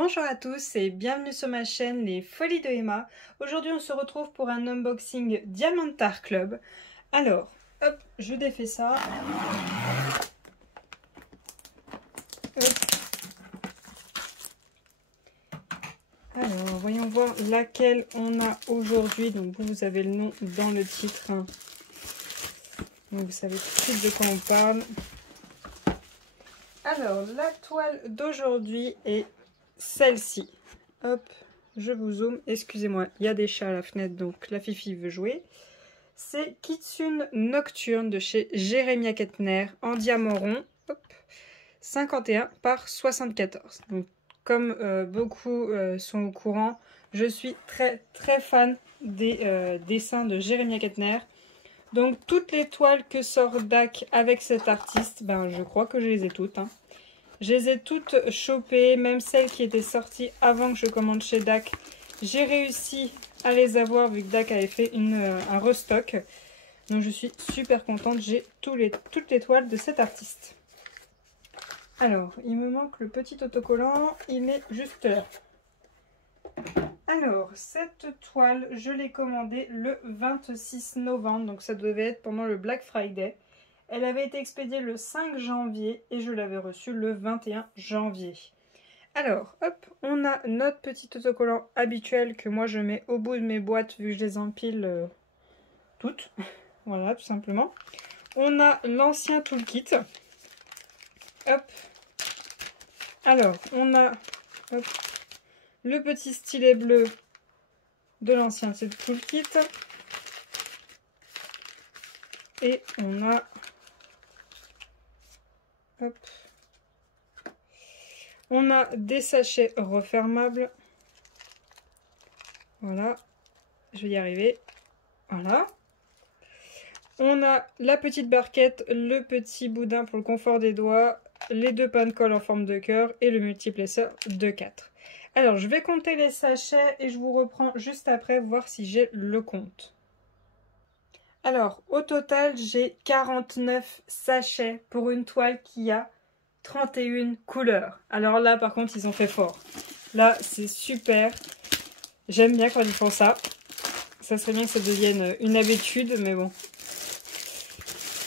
Bonjour à tous et bienvenue sur ma chaîne Les Folies de Emma. Aujourd'hui on se retrouve pour un unboxing Diamantar Club. Alors, hop, je défais ça. Hop. Alors, voyons voir laquelle on a aujourd'hui. Donc vous avez le nom dans le titre. Donc vous savez tout de suite de quoi on parle. Alors, la toile d'aujourd'hui est celle-ci. Hop, je vous zoome. Excusez-moi, il y a des chats à la fenêtre, donc la Fifi veut jouer. C'est Kitsune Nocturne de chez Jeremiah Kettner en diamant rond. Hop, 51 par 74. Donc, comme beaucoup sont au courant, je suis très fan des dessins de Jeremiah Kettner. Donc toutes les toiles que sort DAC avec cet artiste, ben je crois que je les ai toutes. Hein. Je les ai toutes chopées, même celles qui étaient sorties avant que je commande chez DAC. J'ai réussi à les avoir vu que DAC avait fait un restock. Donc je suis super contente, j'ai toutes les toiles de cet artiste. Alors, il me manque le petit autocollant, il est juste là. Alors, cette toile, je l'ai commandée le 26 novembre, donc ça devait être pendant le Black Friday. Elle avait été expédiée le 5 janvier et je l'avais reçue le 21 janvier. Alors, hop, on a notre petit autocollant habituel que moi je mets au bout de mes boîtes vu que je les empile toutes. Voilà, tout simplement. On a l'ancien toolkit. Hop. Alors, on a... Hop, le petit stylet bleu de l'ancien toolkit. Et on a... Hop. On a des sachets refermables. Voilà. Je vais y arriver. Voilà. On a la petite barquette, le petit boudin pour le confort des doigts, les deux pains de colle en forme de cœur et le multiplesseur de 4. Alors, je vais compter les sachets et je vous reprends juste après voir si j'ai le compte. Alors, au total, j'ai 49 sachets pour une toile qui a 31 couleurs. Alors là, par contre, ils ont fait fort. Là, c'est super. J'aime bien quand ils font ça. Ça serait bien que ça devienne une habitude, mais bon.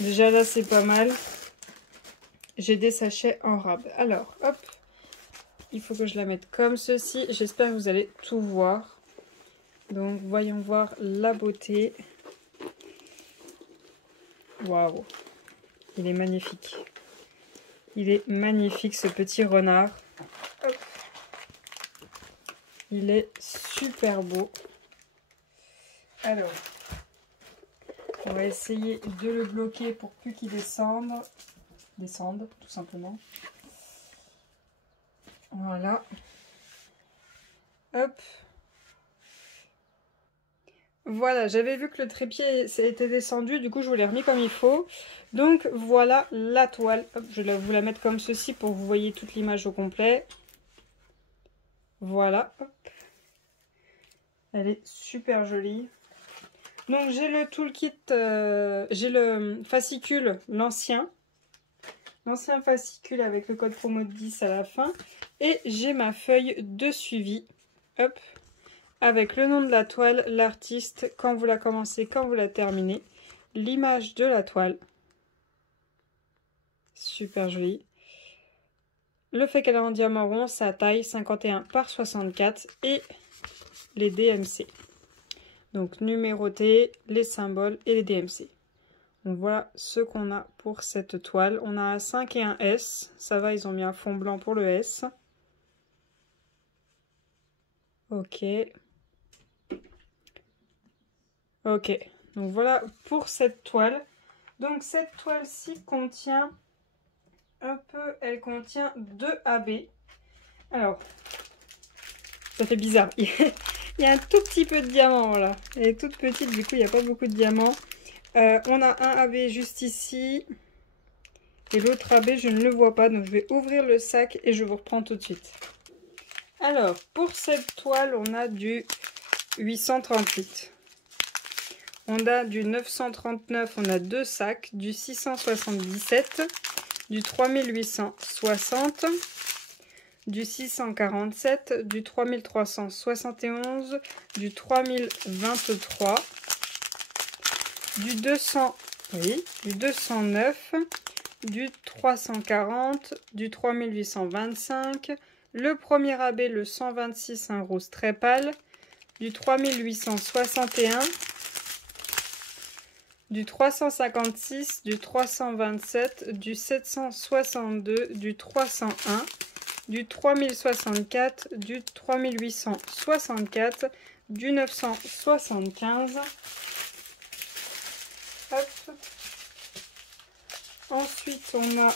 Déjà là, c'est pas mal. J'ai des sachets en rab. Alors, hop. Il faut que je la mette comme ceci. J'espère que vous allez tout voir. Donc, voyons voir la beauté. Waouh. Il est magnifique. Il est magnifique, ce petit renard. Hop. Il est super beau. Alors, on va essayer de le bloquer pour plus qu'il descende. Descende, tout simplement. Voilà. Hop. Voilà, j'avais vu que le trépied était descendu, du coup je vous l'ai remis comme il faut. Donc voilà la toile. Hop, je vais vous la mettre comme ceci pour que vous voyez toute l'image au complet. Voilà. Hop. Elle est super jolie. Donc j'ai le toolkit, j'ai le fascicule, l'ancien fascicule avec le code promo de 10 à la fin. Et j'ai ma feuille de suivi. Hop. Avec le nom de la toile, l'artiste, quand vous la commencez, quand vous la terminez, l'image de la toile. Super jolie. Le fait qu'elle est en diamant rond, sa taille 51 par 64 et les DMC. Donc numéroté, les symboles et les DMC. Donc voilà ce qu'on a pour cette toile. On a un 5 et un S. Ça va, ils ont mis un fond blanc pour le S. Ok. Ok, donc voilà pour cette toile. Donc cette toile-ci contient un peu, elle contient 2 AB. Alors, ça fait bizarre. Il y a un tout petit peu de diamant là. Elle est toute petite, du coup il n'y a pas beaucoup de diamants. On a un AB juste ici. Et l'autre AB, je ne le vois pas. Donc je vais ouvrir le sac et je vous reprends tout de suite. Alors, pour cette toile, on a du 838. On a du 939, on a 2 sacs, du 677, du 3860, du 647, du 3371, du 3023, du 200, oui, du 209, du 340, du 3825, le premier abbé, le 126, un rose très pâle, du 3861, du 356, du 327, du 762, du 301, du 3064, du 3864, du 975. Hop. Ensuite, on a...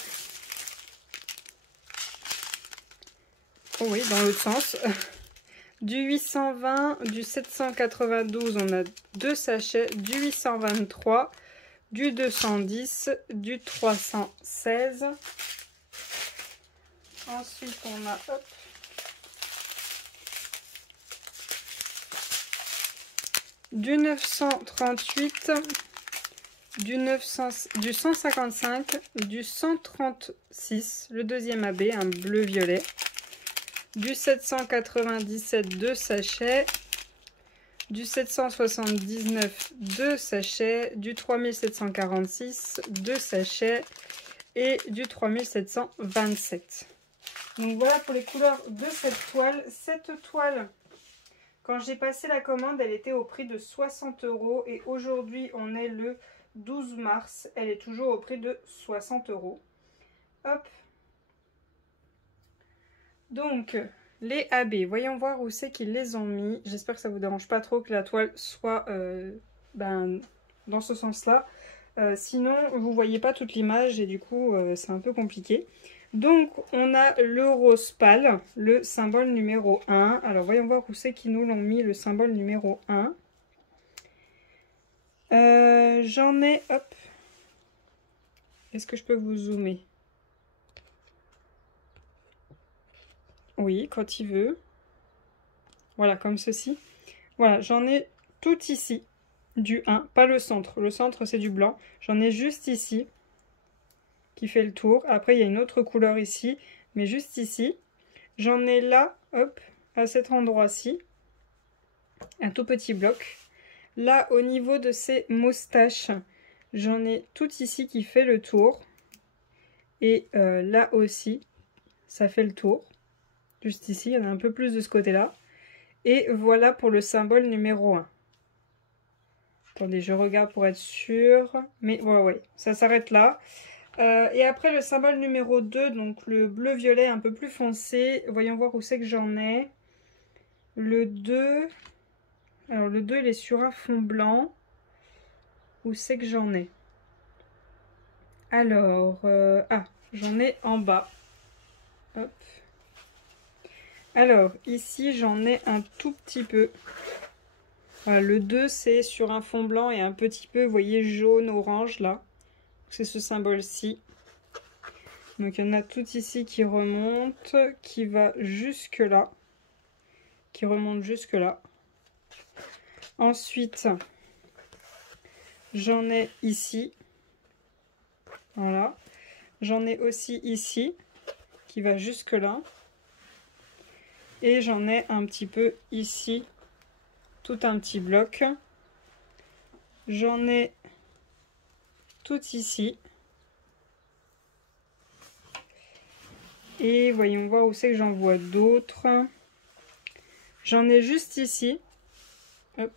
Oh oui, dans l'autre sens. Du 820, du 792, on a 2 sachets, du 823, du 210, du 316. Ensuite, on a... Hop, du 938, du 155, du 136, le deuxième AB, un bleu-violet, du 797, 2 sachets, du 779, 2 sachets, du 3746, 2 sachets et du 3727. Donc voilà pour les couleurs de cette toile. Cette toile, quand j'ai passé la commande, elle était au prix de 60 € et aujourd'hui on est le 12 mars, elle est toujours au prix de 60 €. Hop. Donc, les AB, voyons voir où c'est qu'ils les ont mis. J'espère que ça ne vous dérange pas trop que la toile soit dans ce sens-là. Sinon, vous ne voyez pas toute l'image et du coup, c'est un peu compliqué. Donc, on a le rose pâle, le symbole numéro 1. Alors, voyons voir où c'est qu'ils nous l'ont mis, le symbole numéro 1. J'en ai, hop. Est-ce que je peux vous zoomer? Oui, quand il veut. Voilà, comme ceci. Voilà, j'en ai tout ici, du 1, pas le centre. Le centre, c'est du blanc. J'en ai juste ici, qui fait le tour. Après, il y a une autre couleur ici, mais juste ici. J'en ai là, hop, à cet endroit-ci, un tout petit bloc. Là, au niveau de ces moustaches, j'en ai tout ici qui fait le tour. Et là aussi, ça fait le tour. Juste ici, il y en a un peu plus de ce côté-là. Et voilà pour le symbole numéro 1. Attendez, je regarde pour être sûre. Mais ouais, ça s'arrête là. Et après le symbole numéro 2, donc le bleu-violet un peu plus foncé. Voyons voir où c'est que j'en ai. Le 2. Alors le 2, il est sur un fond blanc. Où c'est que j'en ai? Alors, j'en ai en bas. Hop. Alors, ici, j'en ai un tout petit peu. Voilà, le 2, c'est sur un fond blanc et un petit peu, vous voyez, jaune, orange, là. C'est ce symbole-ci. Donc, il y en a tout ici qui remonte, qui va jusque là. Qui remonte jusque là. Ensuite, j'en ai ici. Voilà. J'en ai aussi ici, qui va jusque là. Et j'en ai un petit peu ici, tout un petit bloc. J'en ai tout ici. Et voyons voir où c'est que j'en vois d'autres. J'en ai juste ici. Hop.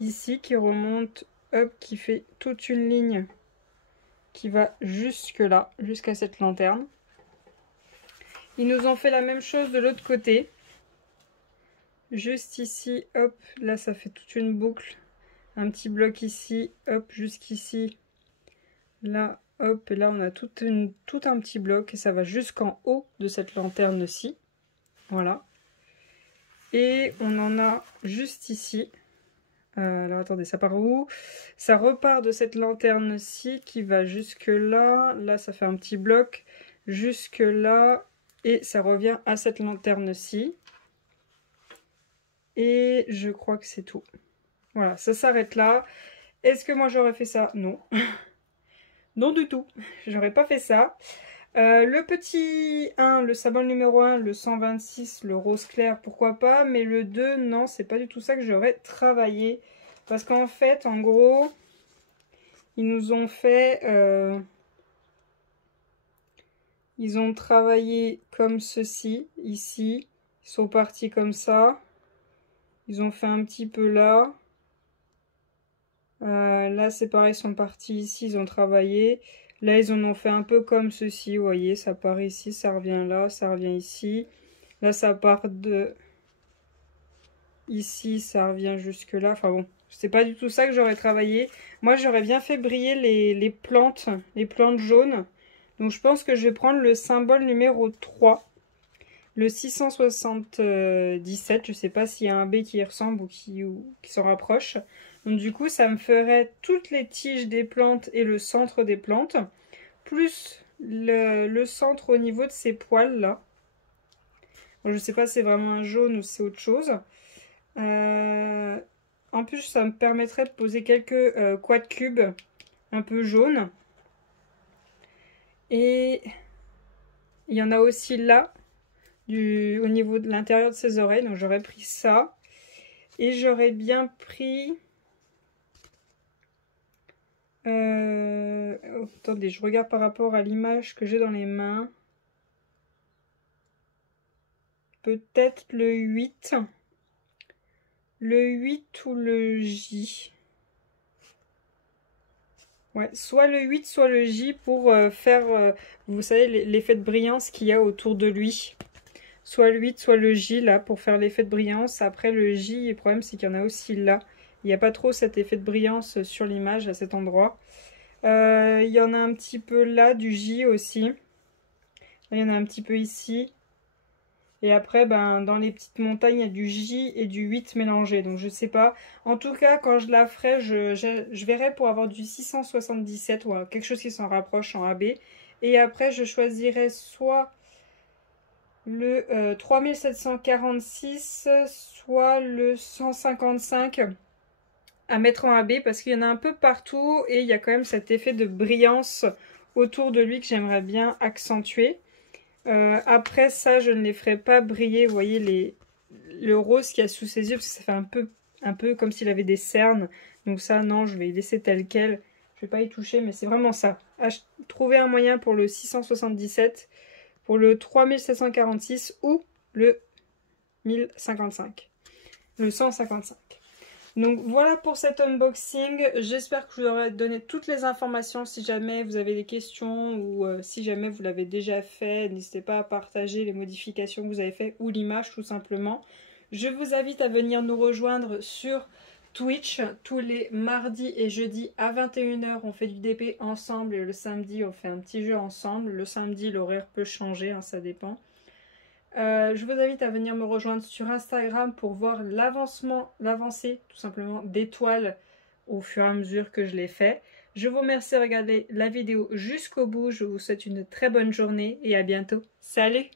Ici qui remonte, hop, qui fait toute une ligne qui va jusque là, jusqu'à cette lanterne. Ils nous ont fait la même chose de l'autre côté. Juste ici, hop, là ça fait toute une boucle. Un petit bloc ici, hop, jusqu'ici. Là, hop, et là on a tout un petit bloc et ça va jusqu'en haut de cette lanterne-ci. Voilà. Et on en a juste ici. Alors attendez, ça part où? Ça repart de cette lanterne-ci qui va jusque là. Là, ça fait un petit bloc jusque là. Et ça revient à cette lanterne-ci. Et je crois que c'est tout. Voilà, ça s'arrête là. Est-ce que moi j'aurais fait ça? Non. Non du tout. J'aurais pas fait ça. Le petit 1, le symbole numéro 1, le 126, le rose clair, pourquoi pas. Mais le 2, non, c'est pas du tout ça que j'aurais travaillé. Parce qu'en fait, en gros, ils nous ont fait... ils ont travaillé comme ceci, ici. Ils sont partis comme ça. Ils ont fait un petit peu là. Là, c'est pareil, ils sont partis ici, ils ont travaillé. Là, ils en ont fait un peu comme ceci, vous voyez. Ça part ici, ça revient là, ça revient ici. Là, ça part de... ici, ça revient jusque là. Enfin bon, c'est pas du tout ça que j'aurais travaillé. Moi, j'aurais bien fait briller les plantes jaunes. Donc, je pense que je vais prendre le symbole numéro 3. Le 677, je sais pas s'il y a un B qui y ressemble ou qui s'en rapproche. Donc du coup, ça me ferait toutes les tiges des plantes et le centre des plantes, plus le centre au niveau de ces poils là. Bon, je sais pas si c'est vraiment un jaune ou si c'est autre chose. En plus, ça me permettrait de poser quelques quad cubes un peu jaunes. Et il y en a aussi là. Au niveau de l'intérieur de ses oreilles, donc j'aurais pris ça et j'aurais bien pris attendez, je regarde par rapport à l'image que j'ai dans les mains, peut-être le 8 ou le J. Ouais, soit le 8 soit le J pour faire vous savez l'effet de brillance qu'il y a autour de lui. Soit le 8, soit le J, là, pour faire l'effet de brillance. Après, le J, le problème, c'est qu'il y en a aussi là. Il n'y a pas trop cet effet de brillance sur l'image, à cet endroit. Il y en a un petit peu là, du J aussi. Il y en a un petit peu ici. Et après, ben, dans les petites montagnes, il y a du J et du 8 mélangés. Donc, je sais pas. En tout cas, quand je la ferai, je verrai pour avoir du 677 ou quelque chose qui s'en rapproche en AB. Et après, je choisirai soit... le 3746, soit le 155 à mettre en AB parce qu'il y en a un peu partout et il y a quand même cet effet de brillance autour de lui que j'aimerais bien accentuer. Après ça, je ne les ferai pas briller, vous voyez le rose qu'il y a sous ses yeux parce que ça fait un peu comme s'il avait des cernes. Donc ça, non, je vais laisser tel quel. Je vais pas y toucher, mais c'est vraiment ça. Trouver un moyen pour le 677, pour le 3746 ou le 1055, le 155. Donc voilà pour cet unboxing. J'espère que je vous aurai donné toutes les informations. Si jamais vous avez des questions ou si jamais vous l'avez déjà fait, n'hésitez pas à partager les modifications que vous avez fait ou l'image tout simplement. Je vous invite à venir nous rejoindre sur Twitch tous les mardis et jeudis à 21 h. On fait du DP ensemble et le samedi on fait un petit jeu ensemble. Le samedi l'horaire peut changer, hein, ça dépend. Je vous invite à venir me rejoindre sur Instagram pour voir l'avancée tout simplement d'étoiles au fur et à mesure que je les fais. Je vous remercie de regarder la vidéo jusqu'au bout. Je vous souhaite une très bonne journée et à bientôt. Salut!